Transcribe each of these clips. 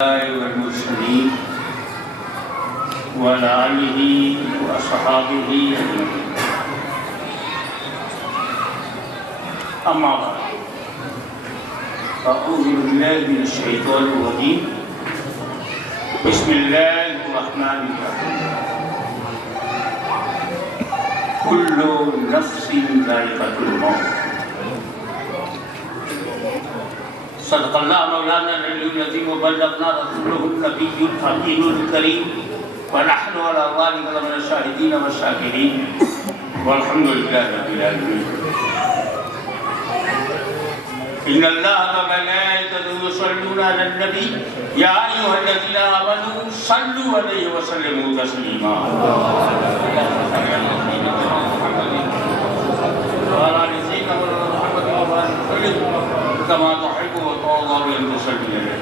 والمرسلين وعلى آله وأصحابه أجمعين. أما بعد، أعوذ بالله من الشيطان الرجيم. بسم الله الرحمن الرحيم. كل نفس ذائقة الموت. صدق الله مولانا العلي العظيم وبلغنا رسوله النبي الأمين الكريم ونحن على ذلك من الشاهدين والشاكرين والحمد لله رب العالمين. إن الله وملائكته يصلون على النبي يا أيها الذين آمنوا صلوا عليه وسلموا تسليما. وعلى آل سيدنا محمد وبارك وسلم كما تحب وترضى أن تصلي عليه.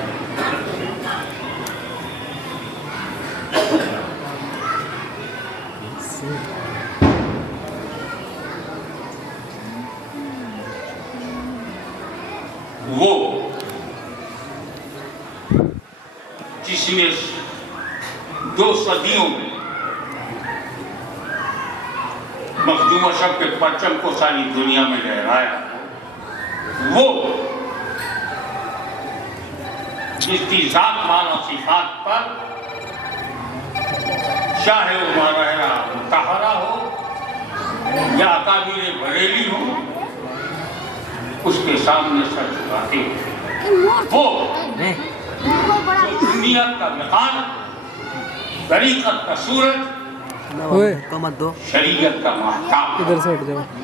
وہ جس نے 2 صدیوں میں مخدوم اشرف کے پرچم کو ساری دنیا میں لہرایا، وہ جس کی ذات مان و صفات پر چاہے وہ مظاہرہ مطہرہ ہو یا اکابر بریلی ہو، اس کے سامنے سر جھکاتے ہیں. وہ جو سنیت کا مقام، طریقت کا سورج، شریعت کا مہتاب،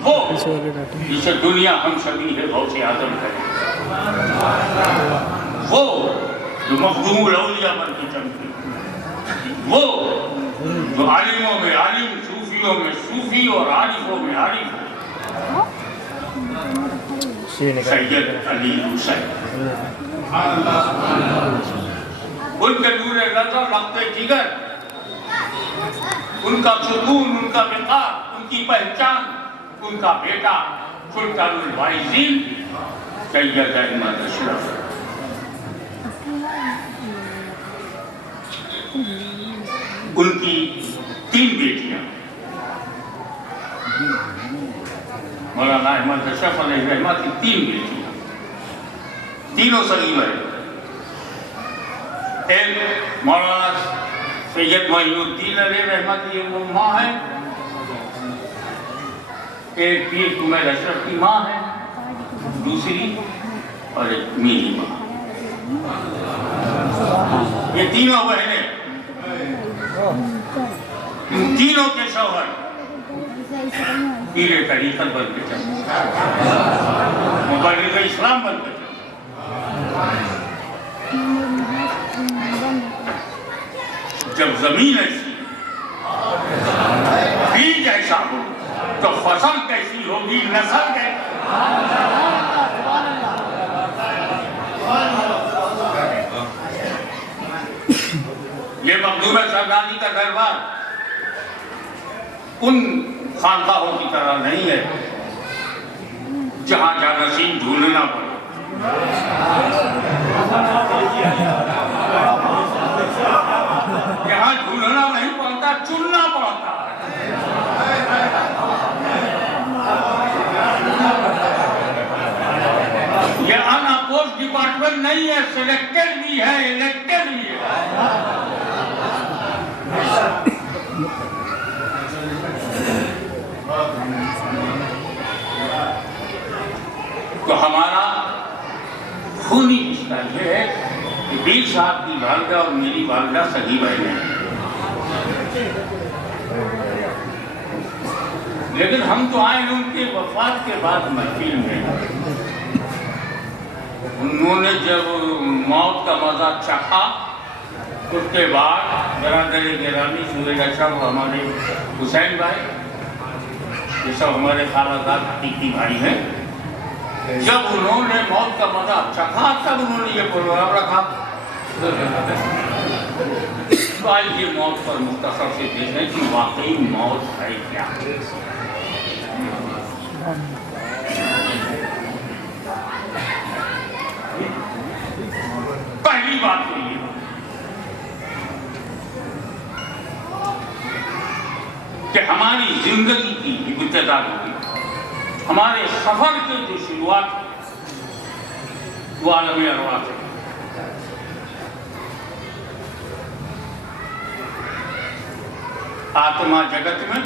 وہ جسے دنیا ہم سبھی ہے غوث اعظم کرے، وہ جو مخدوم الاولیاء بن کے چمکے، وہ جو عالموں میں عالم، صوفیوں میں صوفی اور عارفوں میں عارف، سید علی حسین. ان کے نور نظر، رخت جگر، ان کا سکون، ان کا وقار، ان کی پہچان، ان کا بیٹا سلطان الوارثین سید احمد اشرف. ان کی 3 بیٹیاں، مولانا احمد اشرف علیہ رحمہ کی 3 بیٹیاں، تینوں صغیر ہیں. ایک مولانا سید معین الدین علیہ رحمہ کی ماں ہے، ایک پیر کمیر اشرف کی ماں ہے، دوسری اور ایک میری ماں. یہ تینوں بہنیں، ان تینوں کے شوہر پیر طریقت بن کے چلے، مبلغ اسلام بن کے چلے. جب زمین ایسی، بیج ایسا ہو تو فصل کیسی ہوگی، نسل کیسی. یہ مخدوم سردانی کا دربار ان خانقاہوں کی طرح نہیں ہے جہاں جانشین ڈھونڈنا پڑے. یہاں ڈھونڈنا نہیں پڑتا، چننا پڑتا ہے. یہ ان اپوز ڈپارٹمنٹ نہیں ہے، سلیکٹڈ بھی ہے، الیکٹڈ بھی ہے. تو ہمارا خونی رشتہ یہ ہے کہ پیر صاحب کی والدہ اور میری والدہ سگی بہنیں ہیں، لیکن ہم تو آئے ان کے وفات کے بعد محفل میں. انہوں نے جب موت کا مزہ چکھا، اس کے بعد برادر گرامی سورج اشرف، ہمارے حسین بھائی، یہ سب ہمارے خالہ حقیقی بھائی ہیں، جب انہوں نے موت کا مزہ چکھا تب انہوں نے یہ پروگرام رکھا. تو آئیے موت پر مختصر سے دیکھیں کہ واقعی موت ہے کیا. پہلی بات تو یہ کہ ہماری زندگی کی ابتدا ہوئی، ہمارے سفر کی جو شروعات وہ عالم ارواح سے۔ آتما جگت میں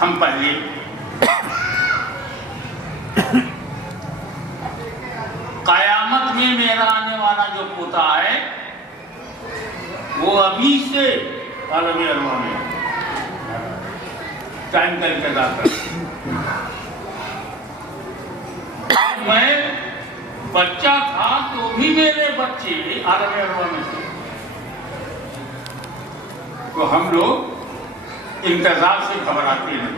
ہم پہلے قیامت میں میرا آنے والا جو پوتا ہے وہ ابھی سے عالم ارواح میں ٹائم کا انتظار کر۔ میں بچہ تھا تو بھی میرے بچے عالم ارواح میں تھے، تو ہم لوگ انتظار سے گھبراتے نہیں،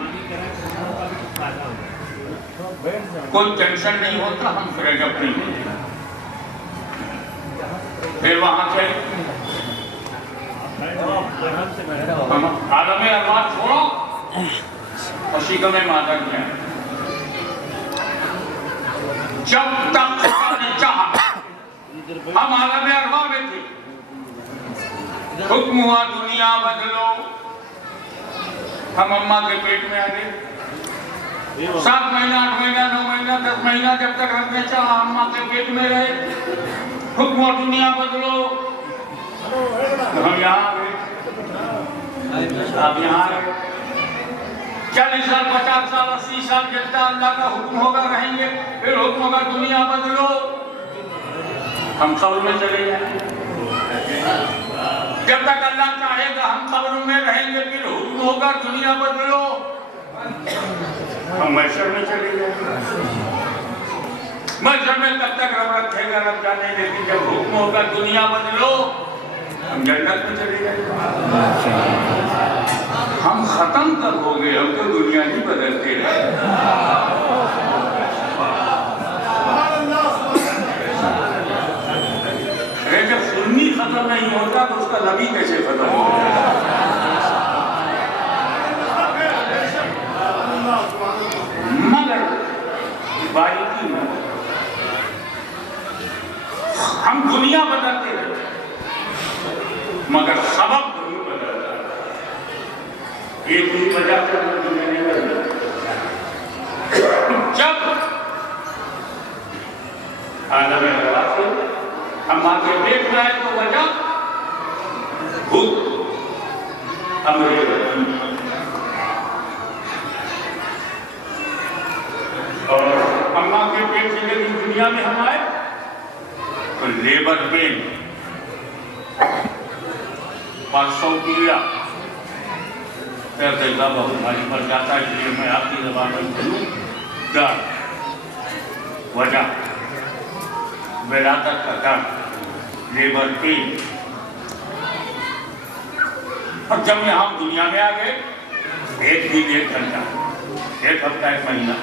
کوئی ٹینشن نہیں ہوتا، ہم فریج اپ نہیں ہوتے۔ پھر وہاں سے ہم عالم ارواح چھوڑو اور شکم مادر جائیں۔ جب تک خدا نے چاہا ہم عالم ارواح میں تھے، حکم ہوا دنیا بدلو، ہم اماں کے پیٹ میں آ گئے۔ 7 مہینہ 8 مہینہ 9 مہینہ 10 مہینہ جب تک رب نے چاہا اماں کے پیٹ میں رہے، حکم ہوا دنیا بدلو، ہم یہاں آ گئے، آپ یہاں آ گئے۔ 40 سال 50 سال 80 سال جتنا اللہ کا حکم ہوگا رہیں گے، پھر حکم ہوگا دنیا بدلو، ہم قبر میں چلے جائیں گے۔ جب تک اللہ چاہے گا ہم قبر میں رہیں گے، پھر حکم ہوگا دنیا بدلو، ہم محشر میں چلے جائیں گے۔ محشر میں کب تک رب رکھے گا رب جانے، لیکن جب حکم ہوگا دنیا بدلو ہم جنت میں چلے جائیں گے۔ ہم ختم کب ہو گئے، ہم تو دنیا ہی بدلتے رہے۔ جب سنی ختم نہیں ہوتا تو اس کا نبی کیسے ختم ہوگا؟ مگر باریکی میں ہم دنیا بدلتے رہتے مگر سبب نہیں بدلتا۔ ایک ہی وجہ سے دنیا نہیں بدلتی۔ جب عالم ارواح سے ہم آگے دیکھ رہے تو وجہ بھوک امر رحیم، اور اماں کے پیٹ سے جب دنیا میں ہم آئے تو لیبر پین 500 کیا کہتے گا بہت بھاری پڑ جاتا ہے، اس لیے میں آپ کی زبان میں بولوں درد، وجہ ولادت کا درد، لیبر پین۔ اور جب یہاں ہم دنیا میں آ گئے، 1 دن 1 گھنٹہ، 1 ہفتہ 1 مہینہ،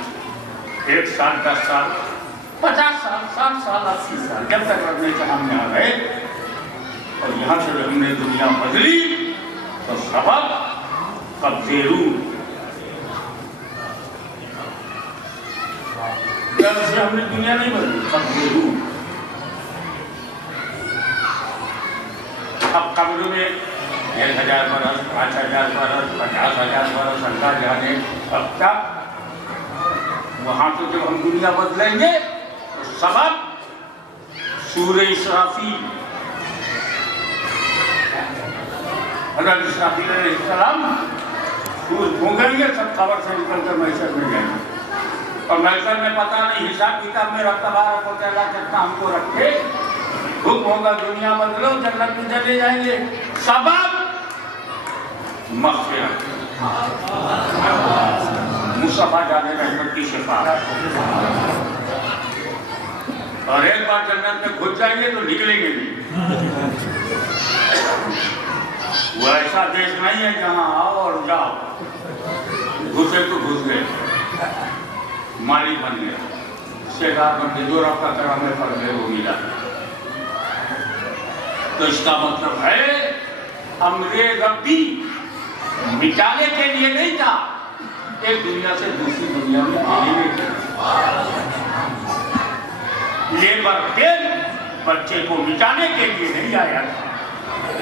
1 سال 10 سال 50 سال 60 سال 80 سال، جب تک رب نے چاہا ہم یہاں رہے، اور یہاں سے ہم نے دنیا بدلی تو سبب قبضے روح، جب سے ہم نے دنیا نہیں بدلی، قبضے روح۔ اب قبر میں 1000 برس 5000 برس 50,000 برس اللہ جانے اب تک، وہاں تو جب ہم دنیا بدلیں گے تو سبب سورہ اسرافیل، حضرت اسرافیل علیہ السلام سور پھونکیں گے، سب قبر سے نکل کر محشر میں جائیں گے، اور محشر میں پتہ نہیں حساب کتاب میں رب تبارک و تعالیٰ کتنا ہم کو رکھے، حکم ہوگا دنیا بدلو، جنت میں چلے جائیں گے، سبب مغفرت، مصطفیٰ جانے رحمت کی شفاعت، اور ایک بار جنت میں گھس جائیں گے تو نکلیں گے نہیں۔ وہ ایسا دیش نہیں ہے جہاں آؤ اور جاؤ، گھسے تو گھس گئے، مالی بن گیا، شیخار بن کے جو رب کا کرم ہے پڑھ گئے وہ ملا۔ تو اس کا مطلب ہے امر ربی مٹانے کے لیے نہیں تھا، ایک دنیا سے دوسری دنیا میں بھیجنے کے لیے، لیبر پین بچے کو مٹانے کے لیے نہیں آیا تھا،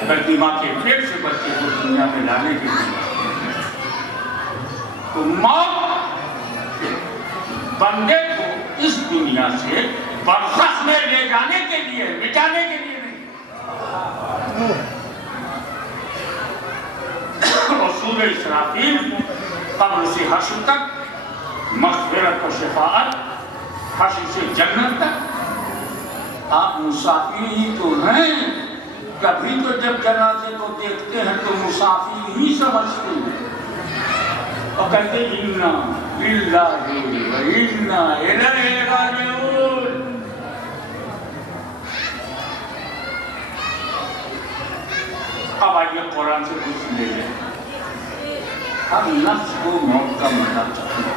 بلکہ ماں کے پیٹ سے بچے کو دنیا میں لانے کے لیے. تو موت بندے کو اس دنیا سے برزخ میں لے جانے کے لیے، مٹانے کے لیے نہیں. رسول اسرافیل قبر سے حشر تک، مغفرت و شفاعت، حشر سے جنت تک. آپ مسافر ہی تو ہیں. کبھی تو جب جنازے کو دیکھتے ہیں تو مسافر ہی سمجھتے ہیں اور کہتے ہیں اِنَّا لِلَّهِ وَإِنَّا إِلَيْهِ رَاجِعُونَ. اب آئیے قرآن سے کچھ لے لیں. ہر نفس کو موت کا مزہ چکھنا.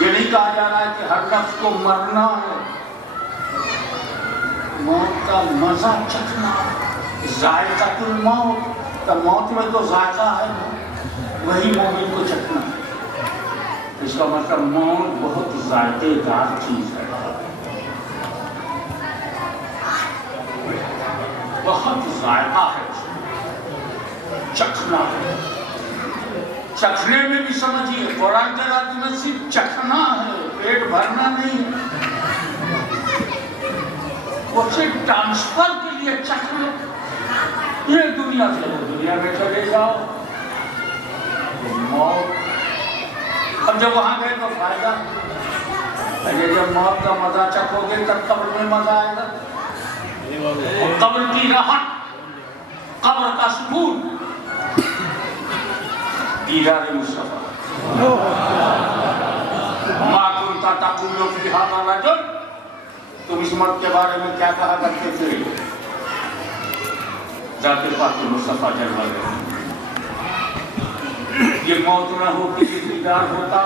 یہ نہیں کہا جا رہا ہے کہ ہر نفس کو مرنا ہے. موت کا مزہ چکھنا، ذائقۃ الموت. تو موت میں تو ذائقہ ہے، وہی مومن کو چکھنا. اس کا مطلب موت بہت ذائقے دار چیز ہے، بہت ذائقہ ہے، چکھنا ہے. چکھنے میں بھی سمجھیے قرآن کے رات میں صرف چکھنا ہے، پیٹ بھرنا نہیں ہے. وہ صرف ٹرانسفر کے لیے چکھنا. یہ دنیا سے وہ دنیا میں چلے جاؤ. موت اب جب وہاں گئے تو فائدہ. پہلے جب موت کا مزہ چکھو گے تب قبر میں مزہ آئے گا. قبر کی راحت، قبر کا سکون، دیدار مصطفیٰ. ما کنت تقول فی ھذا الرجل، تم اس مرد کے بارے میں کیا کہا کرتے تھے؟ ذات پاک مصطفیٰ جلوہ گئے. یہ موت نہ ہو کہ یہ دیدار ہوتا،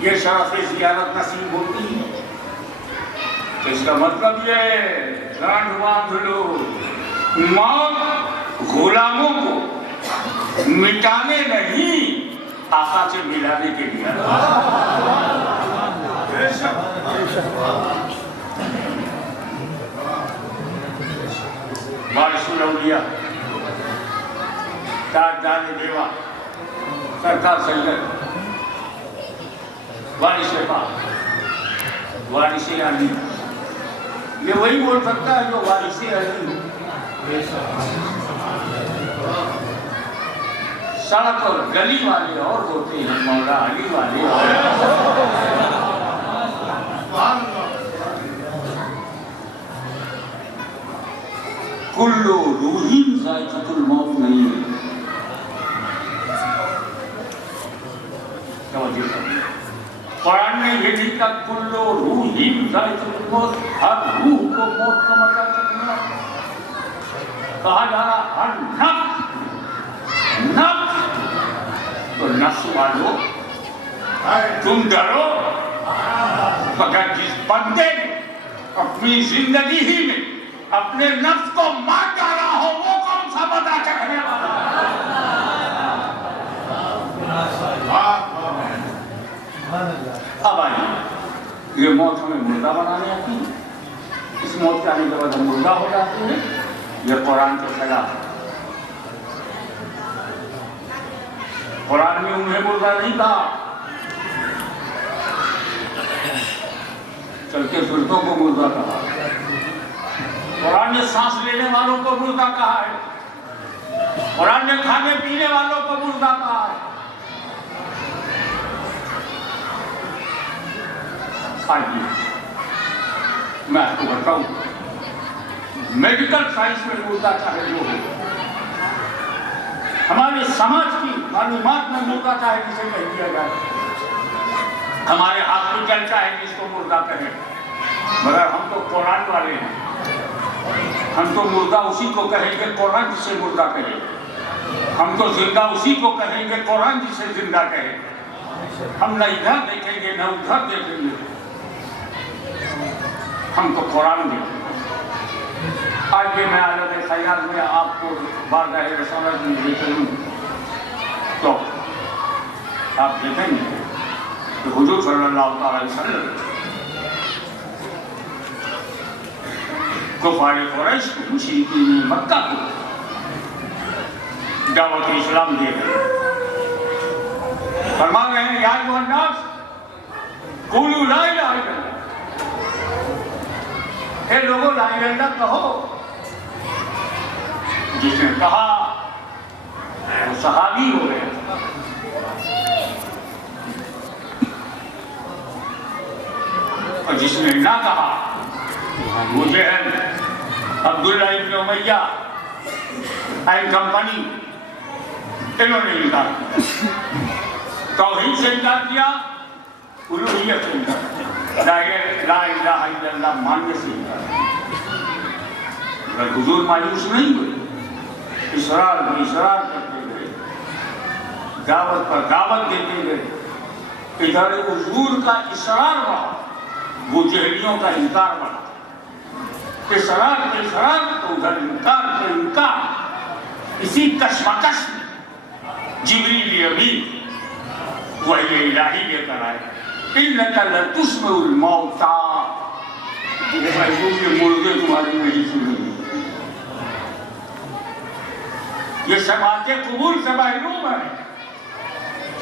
یہ شرف زیارت نصیب ہوتی. تو اس کا مطلب یہ ہے، گانٹھ باندھ لو، موت غلاموں کو مٹانے نہیں، آقا سے ملانے کے لیے. وارث الاولیاء، تاجدار دیوا، سرکار سید، وارث پاک، وارث علی. یہ وہی بول سکتا ہے جو وارث علی. سڑک اور گلی والے اور ہوتے ہیں، مولا علی والے کلو روحین ذائقۃ الموت نہیں ہے. قرآن نے یہ لکھا کلو روحین ذائقۃ الموت، ہر روح کو موت کا مزہ چکھنا. کہا جا رہا ہر نفس، نفس تو نفس والو تم ڈرو، مگر جس بندے نے اپنی زندگی ہی میں اپنے نفس کو مار ڈالا ہو وہ کون سا مزہ چکھنے والا. اب آئیے، یہ موت ہمیں مردہ بنانے آتی ہے. اس موت کے آنے کے بعد ہم مردہ ہو جاتے ہیں. یہ قرآن کے خلاف ہے. قرآن میں انہیں مردہ نہیں کہا، چلتے پھرتوں کو مردہ کہا. قرآن نے سانس لینے والوں کو مردہ کہا ہے. قرآن نے کھانے پینے والوں کو مردہ کہا ہے. آئیے میں آپ کو بتاؤں، میڈیکل سائنس میں مردہ چاہے جو ہو، ہمارے سماج کی معلومات میں مردہ چاہے جسے کہہ دیا جائے، ہمارے ہاسپٹل چاہے جس کو مردہ کہیں، مگر ہم تو قرآن والے ہیں. ہم تو مردہ اسی کو کہیں گے قرآن جسے مردہ کہے. ہم تو زندہ اسی کو کہیں گے قرآن جسے زندہ کہے. ہم نہ ادھر دیکھیں گے نہ ادھر دیکھیں گے، ہم تو قرآن دیکھیں گے. آگے میں عالم خیال میں آپ کو بارگاہ رسالت میں لے چلوں تو آپ دیکھیں گے کہ حضور صلی اللہ علیہ وسلم کفار قریش کو، مشرکین مکہ کو دعوت اسلام دے رہے ہیں۔ فرما رہے ہیں یا ایھا الناس قولوا لا الہ الا اللہ، اے لوگوں لا الہ الا اللہ کہو۔ جس نے کہا وہ صحابی ہو گئے، اور جس نے نہ کہا وہ جہل، عبداللہ ابن امیہ اینڈ کمپنی، انہوں نے انکار کیا، توحید سے انکار کیا، الوہیت سے انکار کیا، لا الہ الا اللہ ماننے سے انکار کیا۔ مگر حضور مایوس نہیں ہوئے، اصرار کرتے گئے، دعوت پر دعوت دیتے گئے۔ ادھر حضور کا اصرار رہا، وہ جہلیوں کا انکار بڑھا، اصرار تو ادھر انکار تو انکار۔ اسی کشمکش میں جبریل امین وحی الہی لے کر آئے، اِنَّكَ لَتُسْمِعُ الْمَوْتَىٰ، یہ مردے تمہاری نہیں سنیں گے۔ یہ سماعت قبول سے محروم ہے،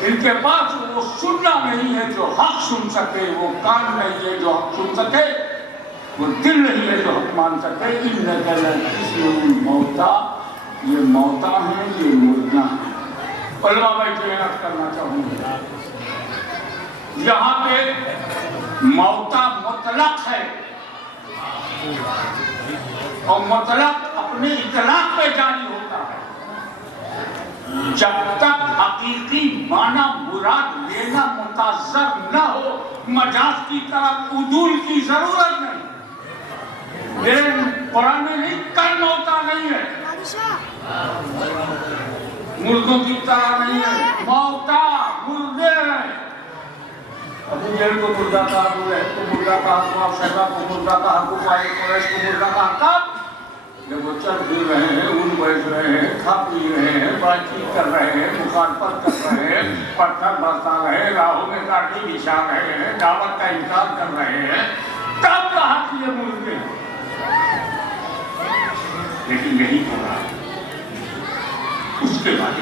ان کے پاس وہ سننا نہیں ہے جو حق سن سکے، وہ کان نہیں ہے جو حق سن سکے، وہ دل نہیں ہے جو حق مان سکے۔ اِنَّكَ لَتُسْمِعُ الْمَوْتَىٰ، یہ موتا ہیں، یہ مردہ ہیں۔ علماء بھائی جو عرض کرنا چاہوں گا، یہاں پہ موتا مطلق ہے، اور مطلق اپنے اطلاق پہ جاری ہوتا ہے۔ جب تک حقیقی معنی مراد لینا متاثر نہ ہو، مجاز کی طرف عدول کی ضرورت نہیں۔ لیکن قرآن میں نہیں، کل موتا نہیں ہے، مردوں کی طرح نہیں ہے، موتا مردے ہیں۔ ابو جہل کو مردہ کہا، ابو لہب کو مردہ کہا، ابو شیبہ کو مردہ کہا، کفار قریش کو مردہ کہا۔ کب؟ جب وہ چل پھر رہے ہیں، ان بیٹھ رہے ہیں، کھا پی رہے ہیں، بات چیت کر رہے ہیں، مخالفت کر رہے ہیں، پتھر برسا رہے ہیں، راہوں میں کاٹی بچھا رہے ہیں، دعوت کا انکار کر رہے ہیں، تب کہا کہ یہ مردے ہیں۔ لیکن یہی ہو رہا ہے۔ اس کے بعد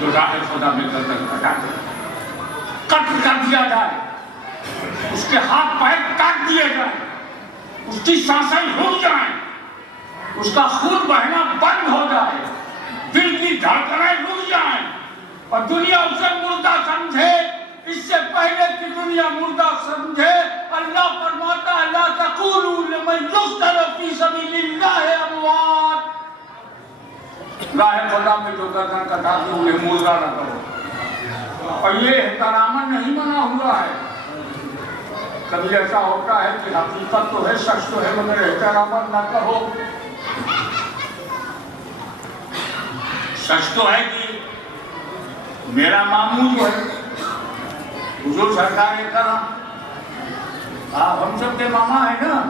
جو راہ خدا میں گردن قتل کر دیا جائے، اس کے ہاتھ پیر کاٹ دیے جائیں، اس کی سانسیں رک جائیں، اس کا خون بہنا بند ہو جائے، دل کی دھڑکنیں رک جائیں، اور دنیا اسے مردہ سمجھے، اس سے پہلے کہ دنیا مردہ سمجھے اللہ فرماتا ہے لا تقولوا لمن يقتل في سبيل الله اموات، راہ خدا میں جو گردن کٹاتے ہوئے مردہ نہ کرو۔ اور یہ احتراماً نہیں بنا ہوا ہے۔ کبھی ایسا ہوتا ہے کہ حقیقت تو ہے، سچ تو ہے، مگر احتراماً نہ کہو۔ سچ تو ہے کہ میرا ماموں جو ہے حضور سرکار کرام، آپ ہم سب کے ماما ہے نا،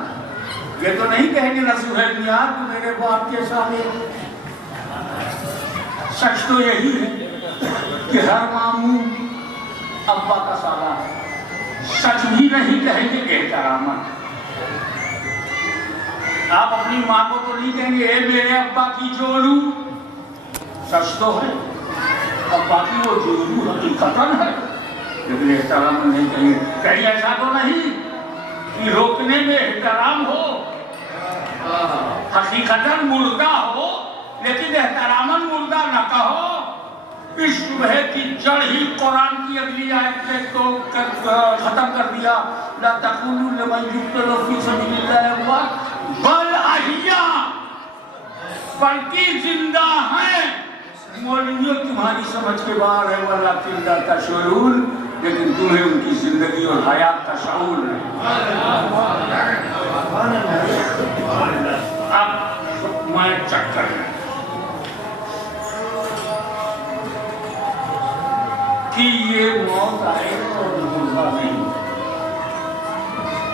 یہ تو نہیں کہیں گے نصیب ہے میاں تو میرے باپ کے سامنے۔ سچ تو یہی ہے کہ ہر ماموں ابا کا سالہ ہے۔ سچ بھی نہیں کہیں گے احتراماً۔ آپ اپنی ماں کو تو نہیں کہیں گے اے میرے ابا کی جوڑو، سچ تو ہے، ابا کی وہ جوڑو حقیقتاً ہے، لیکن احتراماً نہیں کہیں گے۔ کہیں ایسا تو نہیں کہ روکنے میں احترام ہو، حقیقتاً مردہ ہو لیکن احتراماً مردہ نہ کہو۔ اس شبہ کی جڑ ہی قرآن کی اگلی آیت نے تو ختم کر دیا، لا تقولوا لمن يقتل في سبيل الله اموات بل احیاء، بلکہ زندہ ہیں۔ مولویوں تمہاری سمجھ کے باہر ہے، ولکن لا تشعرون، لیکن تمہیں ان کی زندگی اور حیات کا شعور ہے۔ اب میں چکر ہے کہ یہ موت آئے اور مردہ نہیں۔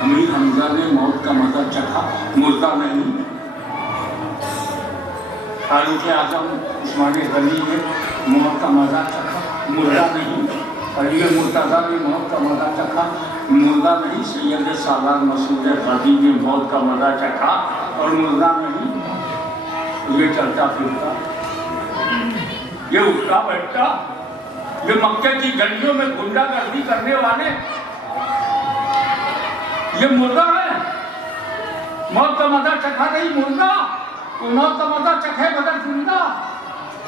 امیر حمزہ نے موت کا مزہ چکھا، مردہ نہیں۔ فاروق اعظم عثمان غنی نے موت کا مزہ چکھا، مردہ نہیں۔ علی مرتضیٰ نے موت کا مزہ چکھا، مردہ نہیں سید سالار مسعود غازی نے موت کا مزہ چکھا اور مردہ نہیں یہ چلتا پھرتا، یہ اٹھتا بیٹھتا، یہ مکے کی گلیوں میں گنڈا گردی کرنے والے یہ مردہ ہے، موت کا مزہ چکھا نہیں مردہ، وہ موت کا مزہ چکھے بغیر زندہ۔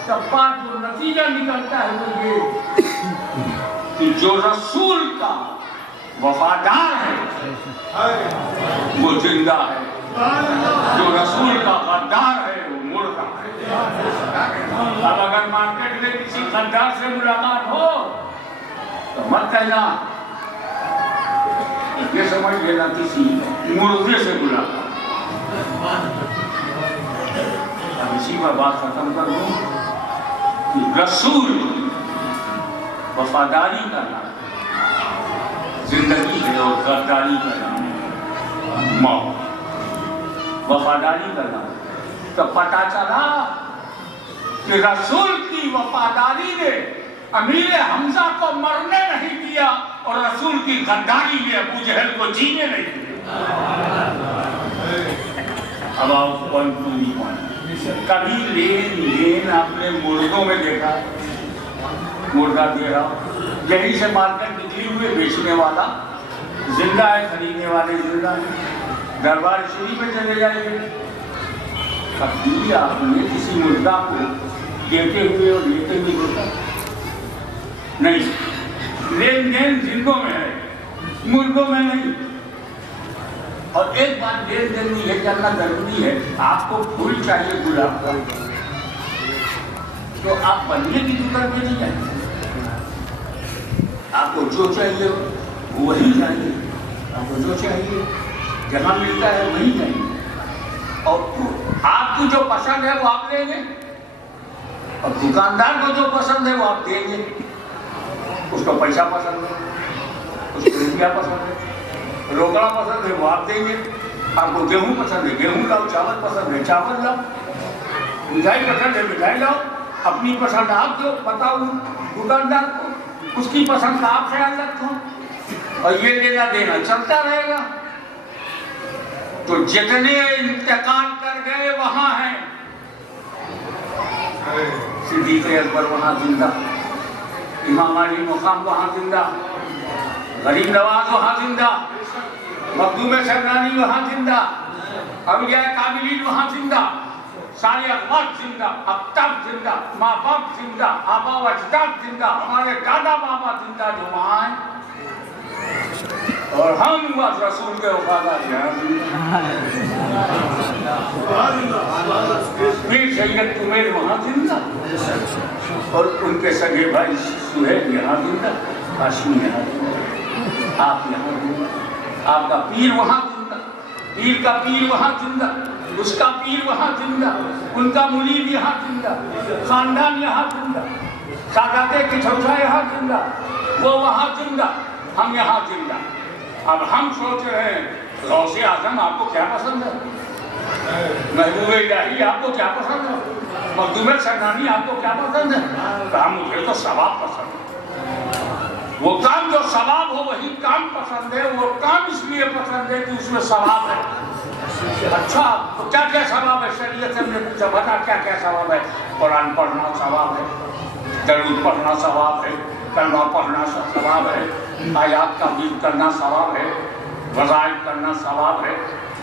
تب بات جو نتیجہ نکلتا ہے وہ یہ کہ جو رسول کا وفادار ہے وہ زندہ ہے، جو رسول کا غدار ہے وہ مردہ ہے۔ اب اگر مارکیٹ میں کسی غدار سے ملاقات ہو تو مت کہنا، یہ سمجھ لینا کسی مردے سے ملاقات۔ اب اسی پر بات ختم کر دوں کہ رسول وفاداری کا نام زندگی ہے اور غداری کا نام موت۔ وفاداری کا نام تو پتہ چلا کہ رسول کی وفاداری نے امیر حمزہ کو مرنے نہیں دیا اور رسول کی غداری نے ابو جہل کو جینے نہیں دیا۔ اب آپ کبھی لین آپ نے مردوں میں دیکھا، مردہ دے رہا یہیں سے مارکیٹ نکلی ہوئے بیچنے والا زندہ ہے، خریدنے والے زندہ ہے۔ دربار شریف میں چلے جائیے، کبھی آپ نے کسی مردہ کو دیتے ہوئے اور لیتے ہوئے دیکھا نہیں۔ لین دین زندوں میں ہے، مردوں میں نہیں۔ اور ایک بات لین دین میں یہ کرنا ضروری ہے، آپ کو پھول چاہیے گلاب کا تو آپ بننے کی دکان پہ نہیں جائیں، آپ کو جو چاہیے وہی چاہیے، آپ کو جو چاہیے جہاں ملتا ہے وہی چاہیے، اور آپ کو جو پسند ہے وہ آپ لیں گے اور دکاندار کو جو پسند ہے وہ آپ دیں گے۔ اس کو پیسہ پسند ہے، اس کو روپیہ پسند ہے، روکڑا پسند ہے وہ آپ دیں گے۔ آپ کو گیہوں پسند ہے گیہوں لاؤ، چاول پسند ہے چاول لاؤ، مٹھائی پسند ہے مٹھائی لاؤ، اپنی پسند آپ جو بتاؤ دکاندار کو، اس کی پسند کا آپ خیال رکھو اور یہ لینا دینا چلتا رہے گا۔ تو جتنے انتقال کر گئے وہاں ہیں، صدیق اکبر وہاں زندہ، امام علی مقام وہاں زندہ، غریب نواز وہاں زندہ، مخدوم سرنانی وہاں زندہ، اولیاء کاملین وہاں زندہ، سارے اخوات زندہ، اقطاب زندہ، ماں باپ زندہ، آبا و اجداد زندہ، ہمارے دادا بابا زندہ جو وہاں ہیں، اور ہم بس رسول کے وفادار ہیں۔ پیر سید تمیر وہاں زندہ اور ان کے سگے بھائی سہیل یہاں زندہ، ہاشمی یہاں زندہ، آپ یہاں زندہ، آپ کا پیر وہاں زندہ، پیر کا پیر وہاں زندہ، اس کا پیر وہاں زندہ، ان کا مرید یہاں زندہ، خاندان یہاں زندہ، سادات کچھوچا یہاں زندہ، وہ وہاں زندہ، ہم یہاں زندہ۔ اب ہم سوچ رہے ہیں غوث اعظم آپ کو کیا پسند ہے، محبوب الہی آپ کو کیا پسند ہے، مخدوم سرنانی آپ کو کیا پسند ہے؟ کہا مجھے تو ثواب پسند ہے، وہ کام جو ثواب ہو وہی کام پسند ہے، وہ کام اس لیے پسند ہے کہ اس میں ثواب ہے۔ اچھا کیا کیا ثواب ہے؟ شریعت سے ہم نے پوچھا بتا کیا کیا ثواب ہے؟ قرآن پڑھنا ثواب ہے، درود پڑھنا ثواب ہے، کلمہ پڑھنا ثواب ہے، آیات کا ورد کرنا ثواب ہے، وظائف کرنا ثواب ہے،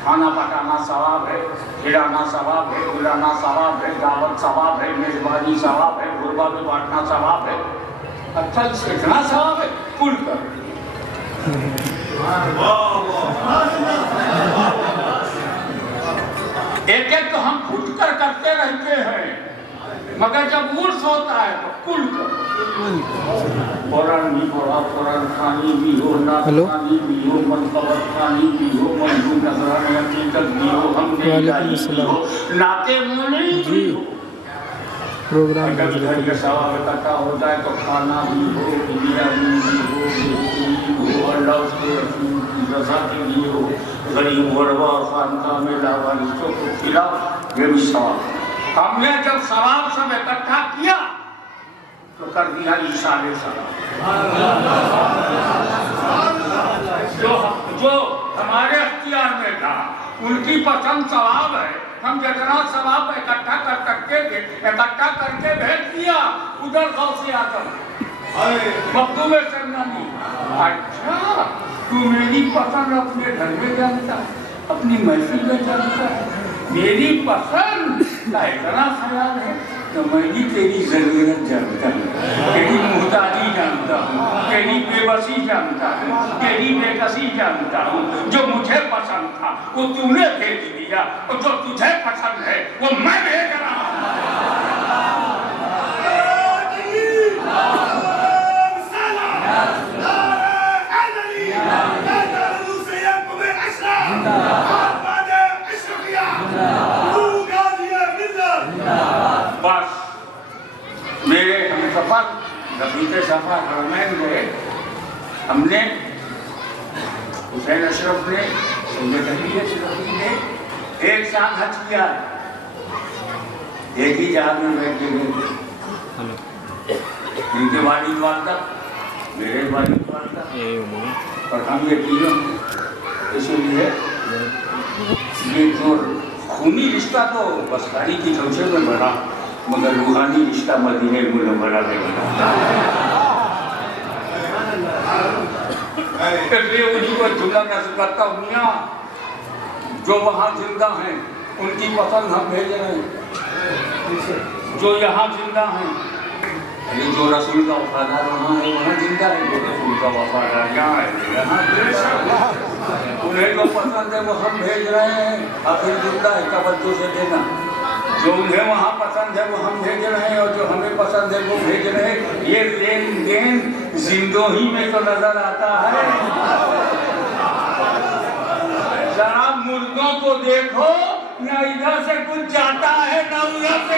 کھانا پکانا ثواب ہے، کھلانا ثواب ہے، پلانا ثواب ہے، دعوت ثواب ہے، میزبانی ثواب ہے، غربا میں بانٹنا ثواب ہے۔ اچھا اس سے اتنا ثواب ہے، کل کر ایک ایک تو ہم پھٹ کر کرتے رہتے ہیں، مگر جب عرس ہوتا ہے تو کل کر قرآن بھی پڑھا، قرآن خوانی بھی ہو، نعت خوانی بھی ہو، منقبت خوانی بھی ہو، منظور نذران حقیقت بھی ہو، ہم نے الہی بھی ہو، نعت مولوی بھی ہو۔ پروگرام اگر ثواب اکٹھا ہوتا ہے تو کھانا بھی ہو، بریانی بھی ہو، بہتری بھی ہو، اللہ اس کے رسول کی رضا کے لیے ہو، غریب غربا خانقاہ میں لاوارثوں کو کھلاؤ، یہ بھی ثواب۔ ہم نے جب ثواب سب اکٹھا کیا تو کر دیا ایصال ثواب۔ جو ہمارے اختیار میں تھا ان کی پسند ثواب ہے. ہم جتنا ثواب اکٹھا کر کے بھیج دیا ادھر غوث اعظم مخدوم سرنانی. اچھا تو میری پسند اپنے گھر میں جانتا ہے, اپنی محفل میں جانتا ہے, میری پسند کا اتنا خیال ہے تو میں بھی تیری ضرورت جانتا ہوں, تیری محتاجی جانتا ہوں, تیری بے بسی جانتا ہوں, تیری بے کسی جانتا ہوں. جو مجھے پسند تھا وہ تو نے بھیج دیا, اور جو تجھے پسند ہے وہ میں بھیج رہا ہوں. بس میرے ہم سفر رفیق سفر حرمین گئے. ہم نے حسین اشرف نے سید علی اشرفی نے ایک سال حج کیا, ایک ہی جہاز میں بیٹھ کے گئے. ان کے والد والدہ, میرے والد والدہ, اور ہم یہ تینوں. اسی لیے یہ جو خونی رشتہ تو بس گاڑی کی چوچے میں بڑھا, مگر روحانی رشتہ مدینہ منورہ میں بڑھا. اس لیے انہیں کو جملہ نصب کرتا ہوں, جو وہاں زندہ ہیں ان کی پسند ہم بھیج رہے ہیں. جو یہاں زندہ ہیں, یعنی جو رسول کا وفادار وہاں ہے وہاں زندہ ہے, جو رسول کا وفادار یہاں ہے یہاں. انہیں جو پسند ہے وہ ہم بھیج رہے ہیں. آخر زندہ ہے, توجہ سے دینا. جو انہیں وہاں پسند ہے وہ ہم بھیج رہے ہیں, اور جو ہمیں پسند ہے وہ بھیج رہے ہیں. یہ لین دین زندوں ہی میں تو نظر آتا ہے. ذرا مردوں کو دیکھو, نہ ادھر سے کچھ جاتا ہے نہ ادھر سے